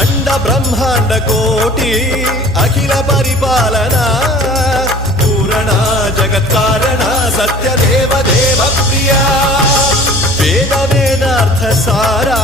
अंड ब्रह्मांड कोटि अखिल परिपालना पूरणा जगत्कारणा सत्य देव देव प्रिया वेद वेदार्थ सारा